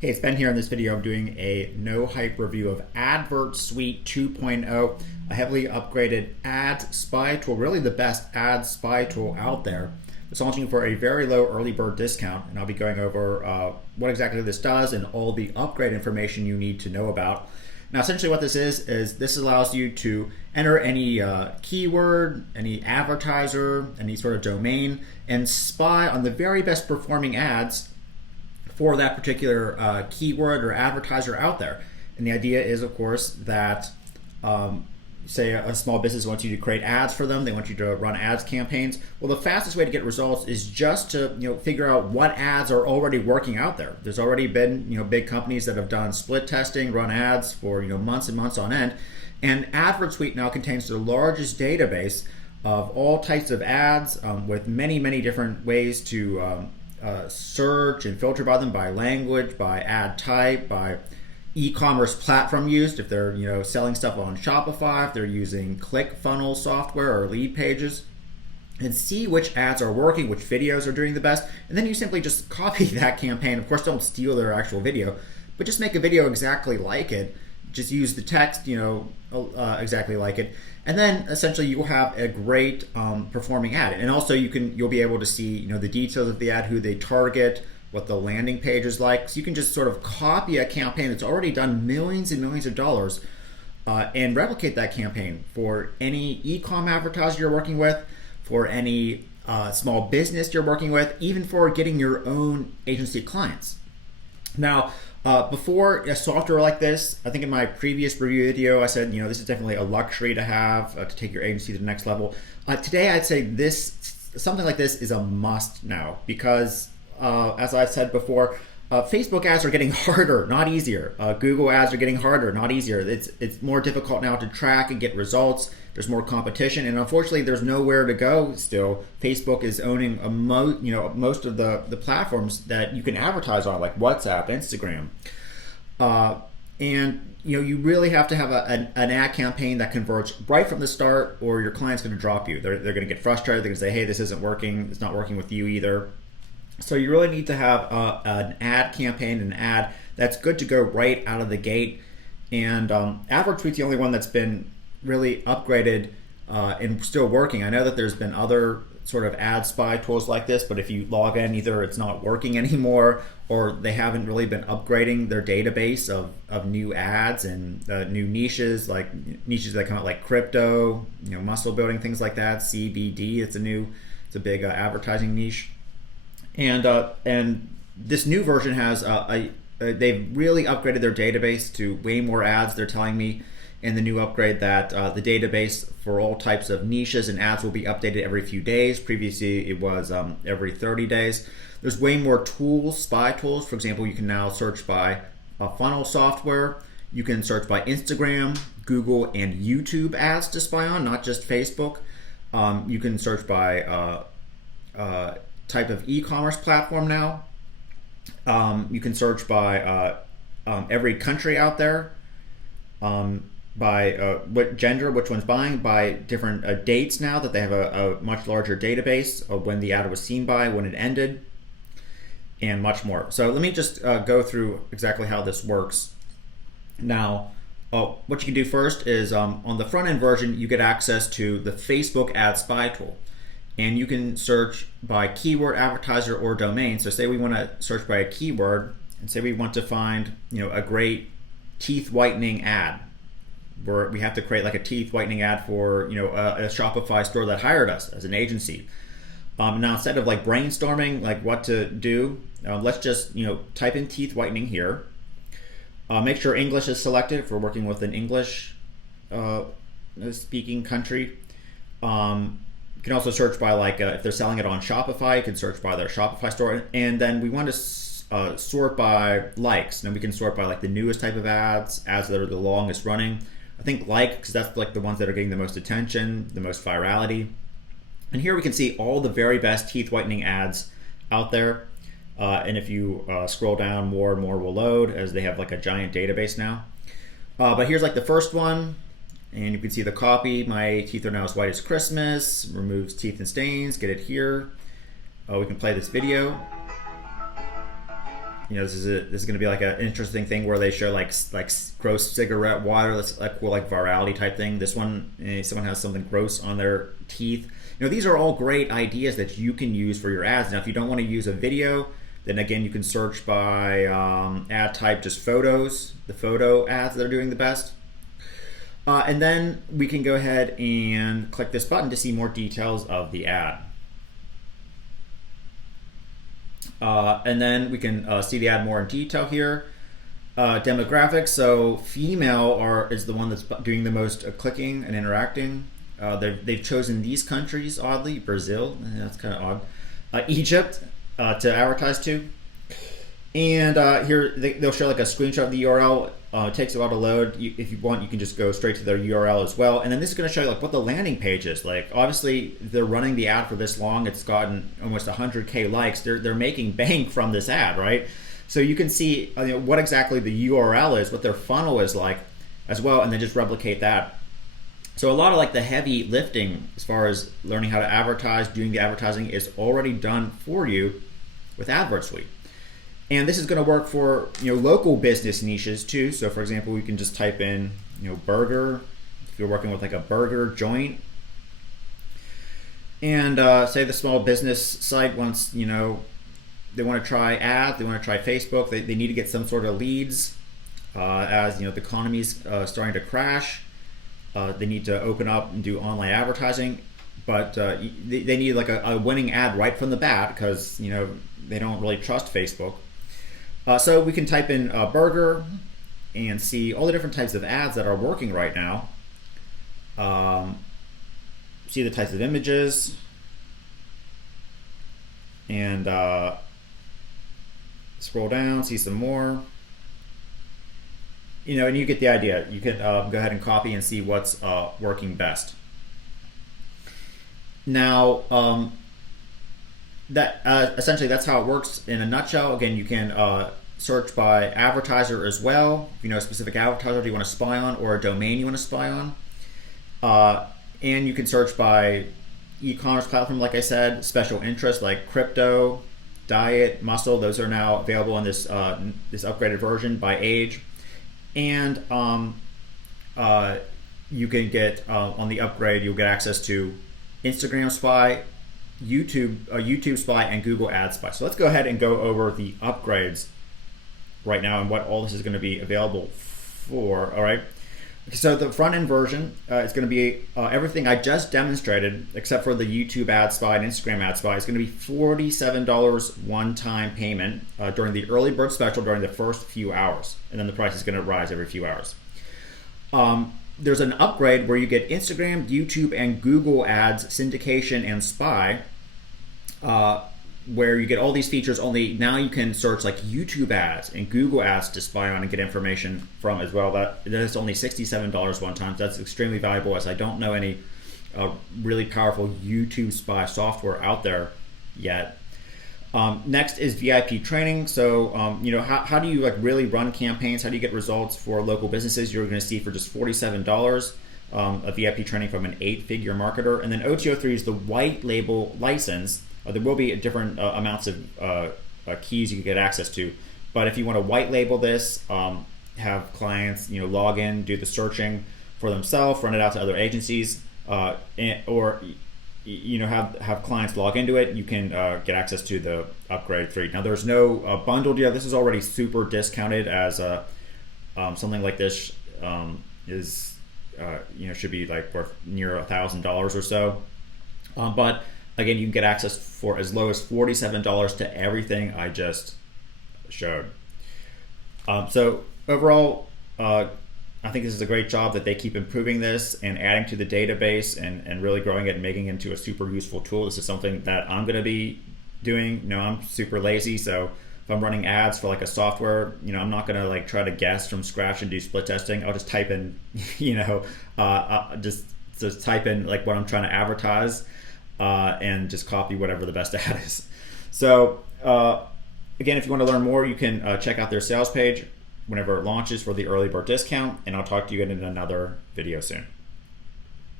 Hey, it's Ben here. In this video, I'm doing a no-hype review of Advertsuite 2.0, a heavily upgraded ad spy tool, really the best ad spy tool out there. It's launching for a very low early bird discount, and I'll be going over what exactly this does and all the upgrade information you need to know about. Now, essentially what this is this allows you to enter any keyword, any advertiser, any sort of domain, and spy on the very best performing ads for that particular keyword or advertiser out there. And the idea is, of course, that say a small business wants you to create ads for them, they want you to run ads campaigns. Well, the fastest way to get results is just to figure out what ads are already working out there. There's already been big companies that have done split testing, run ads for months and months on end, and Advertsuite now contains the largest database of all types of ads with many different ways to search and filter by them, by language, by ad type, by e-commerce platform used, if they're selling stuff on Shopify, if they're using ClickFunnels software or lead pages, and see which ads are working, which videos are doing the best, and then you simply just copy that campaign. Of course, don't steal their actual video, but just make a video exactly like it. Just use the text, exactly like it, and then essentially you will have a great performing ad. And also you'll be able to see the details of the ad, who they target, what the landing page is like. So you can just sort of copy a campaign that's already done millions and millions of dollars and replicate that campaign for any e-com advertiser you're working with, for any small business you're working with, even for getting your own agency clients. Now, before a software like this, I think in my previous review video, I said, this is definitely a luxury to have to take your agency to the next level. Today, I'd say something like this is a must now because, as I said before, Facebook ads are getting harder, not easier. Google ads are getting harder, not easier. It's more difficult now to track and get results. There's more competition, and unfortunately, there's nowhere to go still. Facebook is owning most of the platforms that you can advertise on, like WhatsApp, Instagram, and you really have to have an ad campaign that converts right from the start, or your client's going to drop you. They're going to get frustrated. They're going to say, "Hey, this isn't working. It's not working with you either." So you really need to have an ad campaign, an ad that's good to go right out of the gate. And Advertsuite's the only one that's been really upgraded and still working. I know that there's been other sort of ad spy tools like this, but if you log in, either it's not working anymore, or they haven't really been upgrading their database of new ads and new niches, like niches that come out, like crypto, muscle building, things like that. CBD, it's a big advertising niche. And this new version has they've really upgraded their database to way more ads. They're telling me in the new upgrade that the database for all types of niches and ads will be updated every few days. Previously, it was every 30 days. There's way more tools, spy tools. For example, you can now search by funnel software. You can search by Instagram, Google, and YouTube ads to spy on, not just Facebook. You can search by type of e-commerce platform now. You can search by every country out there, by what gender, which one's buying, by different dates now that they have a much larger database of when the ad was seen by, when it ended, and much more. So let me just go through exactly how this works. Now, what you can do first is on the front end version, you get access to the Facebook ad spy tool. And you can search by keyword, advertiser, or domain. So say we want to search by a keyword, and say we want to find a great teeth whitening ad, where we have to create like a teeth whitening ad for a Shopify store that hired us as an agency. Now, instead of like brainstorming like what to do, let's just type in teeth whitening here. Make sure English is selected if we're working with an English speaking country. You can also search by if they're selling it on Shopify, you can search by their Shopify store. And then we want to sort by likes. And we can sort by like the newest type of ads that are the longest running. I think because that's like the ones that are getting the most attention, the most virality. And here we can see all the very best teeth whitening ads out there. And if you scroll down, more and more will load as they have like a giant database now. But here's like the first one. And you can see the copy. My teeth are now as white as Christmas. Removes teeth and stains. Get it here. We can play this video. this is going to be like an interesting thing where they show like gross cigarette water. That's like cool, like virality type thing. This one, someone has something gross on their teeth. These are all great ideas that you can use for your ads. Now, if you don't want to use a video, then again, you can search by ad type, just photos, the photo ads that are doing the best. And then we can go ahead and click this button to see more details of the ad. And then we can see the ad more in detail here. Demographics, so female is the one that's doing the most clicking and interacting. They've chosen these countries, oddly, Brazil, that's kind of odd, Egypt to advertise to. And here they'll show like a screenshot of the URL. It takes a while to load. If you want, you can just go straight to their URL as well. And then this is going to show you like what the landing page is. Like, obviously, they're running the ad for this long. It's gotten almost 100K likes. They're making bank from this ad, right? So you can see what exactly the URL is, what their funnel is like as well, and then just replicate that. So a lot of like the heavy lifting as far as learning how to advertise, doing the advertising is already done for you with Advertsuite. And this is going to work for local business niches too. So for example, we can just type in burger, if you're working with like a burger joint, and say the small business site wants they want to try ads, they want to try Facebook, they need to get some sort of leads as the economy's starting to crash. They need to open up and do online advertising, but they need like a winning ad right from the bat because they don't really trust Facebook. So we can type in burger and see all the different types of ads that are working right now. See the types of images, and scroll down, see some more. And you get the idea. You can go ahead and copy and see what's working best. Now, essentially that's how it works in a nutshell. Again, you can search by advertiser as well. If you know a specific advertiser you want to spy on, or a domain you want to spy on. And you can search by e-commerce platform, like I said, special interest like crypto, diet, muscle. Those are now available in this this upgraded version by age. And you can get on the upgrade, you'll get access to Instagram Spy, YouTube Spy, and Google Ad Spy. So let's go ahead and go over the upgrades right now and what all this is going to be available for. All right. So the front end version is going to be everything I just demonstrated, except for the YouTube Ad Spy and Instagram Ad Spy. It's going to be $47 one-time payment during the early bird special during the first few hours, and then the price is going to rise every few hours. There's an upgrade where you get Instagram, YouTube, and Google Ads syndication and spy, where you get all these features. Only now you can search like YouTube ads and Google ads to spy on and get information from as well. That is only $67 one time. That's extremely valuable, as I don't know any really powerful YouTube spy software out there yet. Next is VIP training. So how do you like really run campaigns? How do you get results for local businesses? You're going to see for just $47 a VIP training from an 8-figure marketer. And then OTO3 is the white label license. There will be different amounts of keys you can get access to, but if you want to white label this, have clients log in, do the searching for themselves, run it out to other agencies, or have clients log into it, you can get access to the upgrade 3. Now there's no bundle deal. This is already super discounted, as something like this is should be like worth near $1,000 or so, but again, you can get access for as low as $47 to everything I just showed. So overall, I think this is a great job that they keep improving this and adding to the database and really growing it and making it into a super useful tool. This is something that I'm going to be doing. I'm super lazy, so if I'm running ads for like a software, I'm not going to like try to guess from scratch and do split testing. I'll just type in, just type in like what I'm trying to advertise. And just copy whatever the best ad is. So again, if you want to learn more, you can check out their sales page whenever it launches for the early bird discount, and I'll talk to you in another video soon.